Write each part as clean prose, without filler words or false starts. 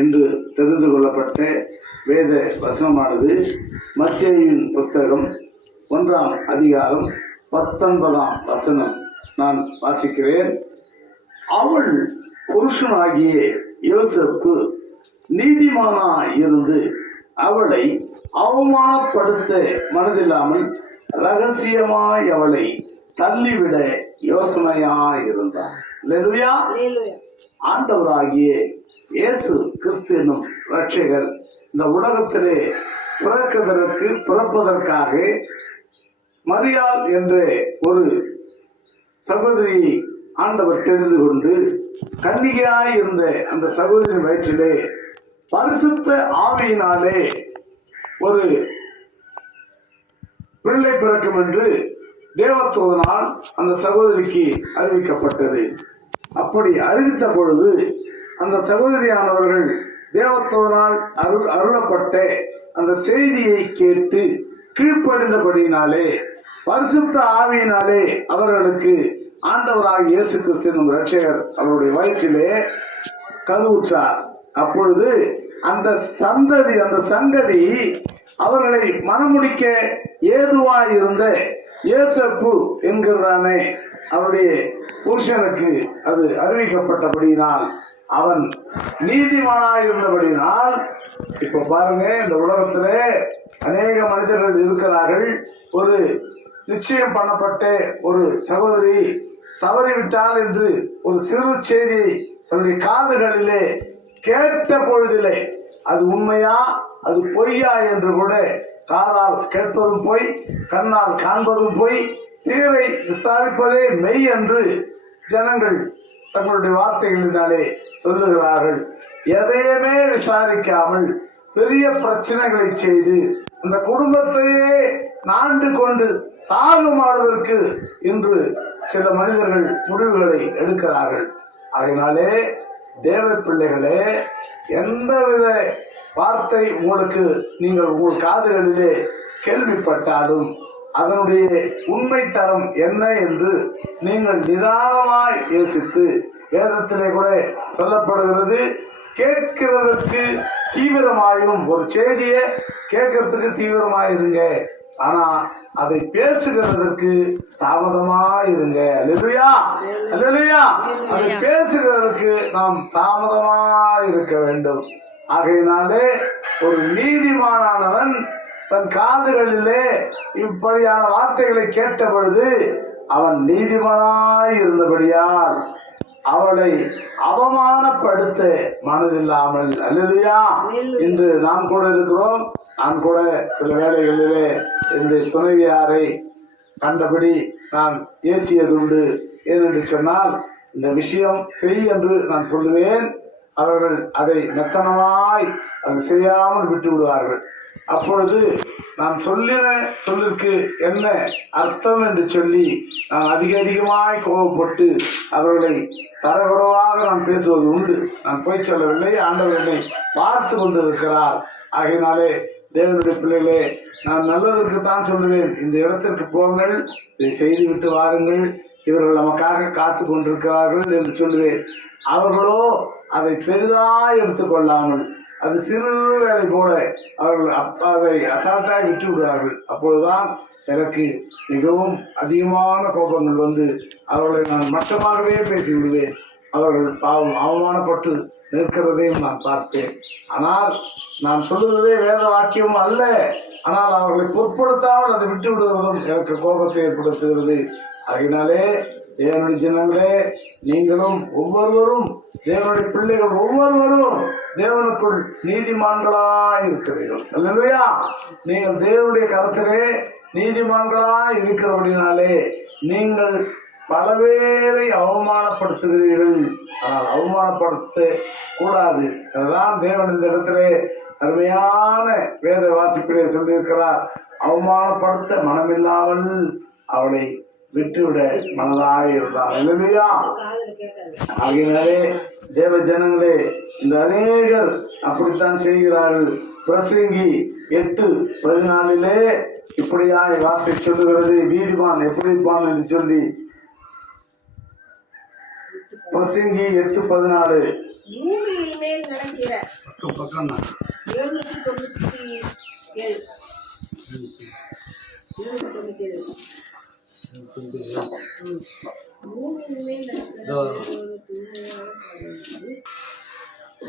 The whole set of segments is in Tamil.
என்று தெரிந்து கொள்ளப்பட்ட வேத வசனமானது மத்தேயுவின் புஸ்தகம் 1ஆம் அதிகாரம் 19ஆம் வசனம். நான் வாசிக்கிறேன். அவள் புருஷனாகிய யோசேப்பு நீதிமானாயிருந்து அவளை அவமானப்படுத்த மனதில்லாமல் ரகசியமாய் அவளை தள்ளிவிட யோசனையாயிருந்தார். அல்லேலூயா. ஆண்டவராகிய இயேசு கிறிஸ்து என்னும் இரட்சகர் இந்த உலகத்திலே பிறப்பதற்காக மரியாள் என்ற ஒரு சகோதரியை ஆண்டவர் தெரிந்து கொண்டு கன்னிகையாய் இருந்த அந்த சகோதரின் வயிற்றிலே பரிசுத்த ஆவியினாலே ஒரு பிள்ளை பிறக்கும் என்று தேவதூதனால் அந்த சகோதரிக்கு அறிவிக்கப்பட்டது. அப்படி அறிவித்த பொழுது அந்த சகோதரியானவர்கள் தேவதூதனால் அருளப்பட்ட அந்த செய்தியை கேட்டு கீழ்ப்படிந்தபடியினாலே பரிசுத்த ஆவியினாலே அவர்களுக்கு ஆண்டவராக இயேசு கிறிஸ்து என்னும் இரட்சகர் அவருடைய வயிற்றிலே கருவுற்றார். அப்பொழுது அந்த சங்கதி அவர்களை மனமுடிக்க ஏதுவாய் இருந்த யோசேப்பு என்கிறதானே அவருடைய புருஷனுக்கு அது அறிவிக்கப்பட்டபடியினால் அவன் நீதிமானாயிருந்தபடியினால், இப்ப பாருங்க, இந்த உலகத்திலே அநேக மனிதர்கள் இருக்கிறார்கள். ஒரு நிச்சயம் பண்ணப்பட்ட ஒரு சகோதரி தவறிவிட்டால் என்று ஒரு சிறு செய்தியை தன்னுடைய காதுகளிலே கேட்ட பொழுதிலே அது உண்மையா அது பொய்யா என்று கூட காதால் கேட்பதும் போய் கண்ணால் காண்பதும் போய் தீரை விசாரிப்பதே மெய் என்று ஜனங்கள் தங்களுடைய வார்த்தைகளினாலே சொல்லுகிறார்கள். எதையுமே விசாரிக்காமல் பெரிய பிரச்சனைகளை செய்து அந்த குடும்பத்தையே நாண்டு கொண்டு சாகும் அளவிற்கு இன்று சில மனிதர்கள் முடிவுகளை எடுக்கிறார்கள். அதனாலே தேவ பிள்ளைகளே, எந்தவித வார்த்தை நீங்கள் உங்கள் காதுகளிலே கேள்விப்பட்டாலும் அதனுடைய உண்மை தரம் என்ன என்று நீங்கள் நிதானமாய் யோசித்து, வேதத்திலே கூட சொல்லப்படுகிறது, கேட்கிறதற்கு தீவிரமாயும், ஒரு செய்தியை கேட்கறதுக்கு தீவிரமாயிருங்க, ஆனா அதை பேசுகிறதற்கு தாமதமாயிருங்க. அல்லேலூயா, அல்லேலூயா. அதை பேசுகிறதற்கு நாம் தாமதமாயிருக்க வேண்டும். ஆகையினாலே ஒரு நீதிமானானவன் தன் காதுகளிலே இப்படியான வார்த்தைகளை கேட்ட பொழுது அவன் நீதிமானாய் இருந்தபடியால் அவளை அவமானப்படுத்த மனதில்லாமல், அல்லேலூயா, இன்று நாம் கூட இருக்கிறோம். நான் கூட சில வேளைகளிலே இந்த துணைவியாரை கண்டபடி நான் ஏசியதுண்டு. ஏனென்று சொன்னால், இந்த விஷயம் செய் என்று நான் சொல்லுவேன், அவர்கள் அதை மெத்தனமாய் அதை செய்யாமல் விட்டு விடுவார்கள். அப்பொழுது நான் சொல்லின சொல்லிற்கு என்ன அர்த்தம் என்று சொல்லி நான் அதிகமாய் கோபப்பட்டு அவர்களை தரகுறவாக நான் பேசுவது உண்டு. நான் போய் சொல்லவில்லை, ஆண்டவர் என்னை பார்த்து கொண்டிருக்கிறார். ஆகையினாலே தேவனுடைய பிள்ளைகளே, நான் நல்லதற்கு தான் சொல்லுவேன். இந்த இடத்திற்கு போங்கள், இதை செய்துவிட்டு வாருங்கள், இவர்கள் நமக்காக காத்து கொண்டிருக்கிறார்கள் என்று சொல்லுவேன். அவர்களோ அதை பெரிதாய் எடுத்துக்கொள்ளாமல் அது சிறு வேலை போல அவர்கள் அதை அசால்ட்டாய் விட்டு விடுவார்கள். அப்பொழுதுதான் எனக்கு மிகவும் அதிகமான கோபங்கள் வந்து அவர்களை நான் மட்டமாகவே பேசிவிடுவேன். அவர்கள் பாவம் அவமானப்பட்டு நிற்கிறதையும் நான் பார்த்தேன். ஆனால் நான் சொல்லுவதே வேத வாக்கியம் அல்ல. ஆனால் அவர்களை பொருட்படுத்தாமல் அதை விட்டு விடுவதும் எனக்கு கோபத்தை ஏற்படுத்துகிறது. அதனாலே தேவனுடைய ஜனங்களே, நீங்களும் ஒவ்வொருவரும், தேவனுடைய பிள்ளைகள் ஒவ்வொருவரும் தேவனுக்குள் நீதிமான்களாய் இருக்கிறீர்கள். அல்லேலூயா. நீங்கள் தேவனுடைய கரத்திலே நீதிமான்களாய் இருக்கிறபடினாலே நீங்கள் பல பேரை அவமானப்படுத்துகிறீர்கள். ஆனால் அவமானப்படுத்த கூடாது. அதுதான் தேவன் இந்த இடத்திலே அருமையான வேத வாசிப்பிலே சொல்லியிருக்கிறார். அவமானப்படுத்த மனமில்லாமல் அவளை விட்டுவிட மனதாக இருந்தார். இல்லையா? ஆகினாலே தேவ ஜனங்களே, இந்த அநேகர் அப்படித்தான் செய்கிறார்கள். பிரசங்கி 8:14 இப்படியாய் வார்த்தை சொல்லுகிறது, நீதிமான் எப்படி இருப்பான் என்று சொல்லி பிரசங்கி 8:14. பூமியின் மேல் நடக்கிற பக்கம் 797 பூமியின் மேல்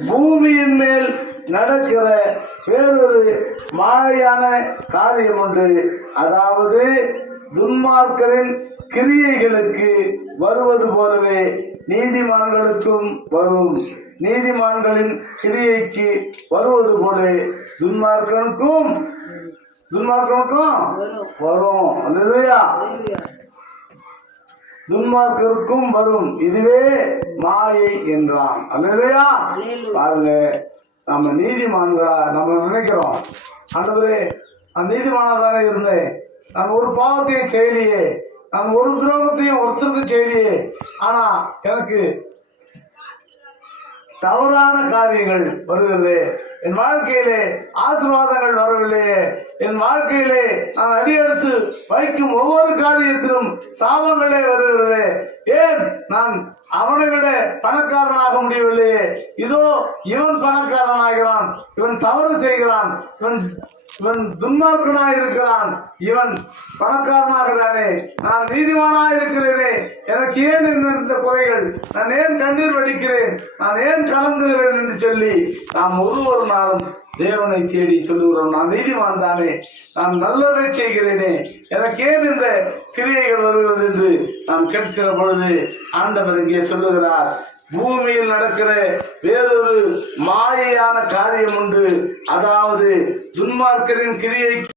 பூமியின் மேல் நடக்கிற வேறொரு மாயான காரியம் உண்டு. அதாவது துன்மார்க்கரின் கிரியைகளுக்கு வருவது போலவே நீதிமான்களுக்கும் வரும். நீதிமான்களின் கிரியைக்கு வருவது போல துன்மார்க்கனுக்கும் வரும். அல்லேலூயா. துன்மார்க்கருக்கும் வரும். இதுவே மாயை என்றான். அல்லேலூயா. பாருங்க, நம்ம நீதிமான்களா நம்ம நினைக்கிறோம், ஆண்டவரே நான் நீதிமானா தானே இருந்தேன், நான் ஒரு பாவத்தையும் செய்யலையே, நான் ஒரு துரோகத்தையும் ஒருத்தருக்கு செய்யலையே, ஆனா எனக்கு தவறான காரியங்கள் வருகிறது, என் வாழ்க்கையிலே ஆசீர்வாதங்கள் வரவில்லையே, என் வாழ்க்கையிலே நான் அடியெடுத்து வைக்கும் ஒவ்வொரு காரியத்திலும் சாபங்களே வருகிறது, ஏன் நான் அவனை விட பணக்காரனாக முடியவில்லையே, இதோ இவன் பணக்காரனாகிறான், இவன் தவறு செய்கிறான், இவன் துன்மார்க்கனாக இருக்கிறான், இவன் பணக்காரனாகிறானே, நான் நீதிமானாக இருக்கிறேனே, எனக்கு ஏன் இந்த குறைகள், நான் ஏன் கண்ணீர் வடிக்கிறேன், நான் ஏன் கலங்குகிறேன் என்று சொல்லி நாம் ஒரு நாளும் தேவனை தேடி சொல்லுகிறோம், நான் நீதிமான் தானே, நான் நல்லதை செய்கிறேனே, எனக்கு ஏன் இந்த கிரியைகள் வருகிறது என்று நாம் கேட்கிற பொழுது ஆண்டவர் இங்கே சொல்லுகிறார், பூமியில் நடக்கிற வேறொரு மாயையான காரியம் உண்டு. அதாவது துன்மார்க்கரின் கிரியை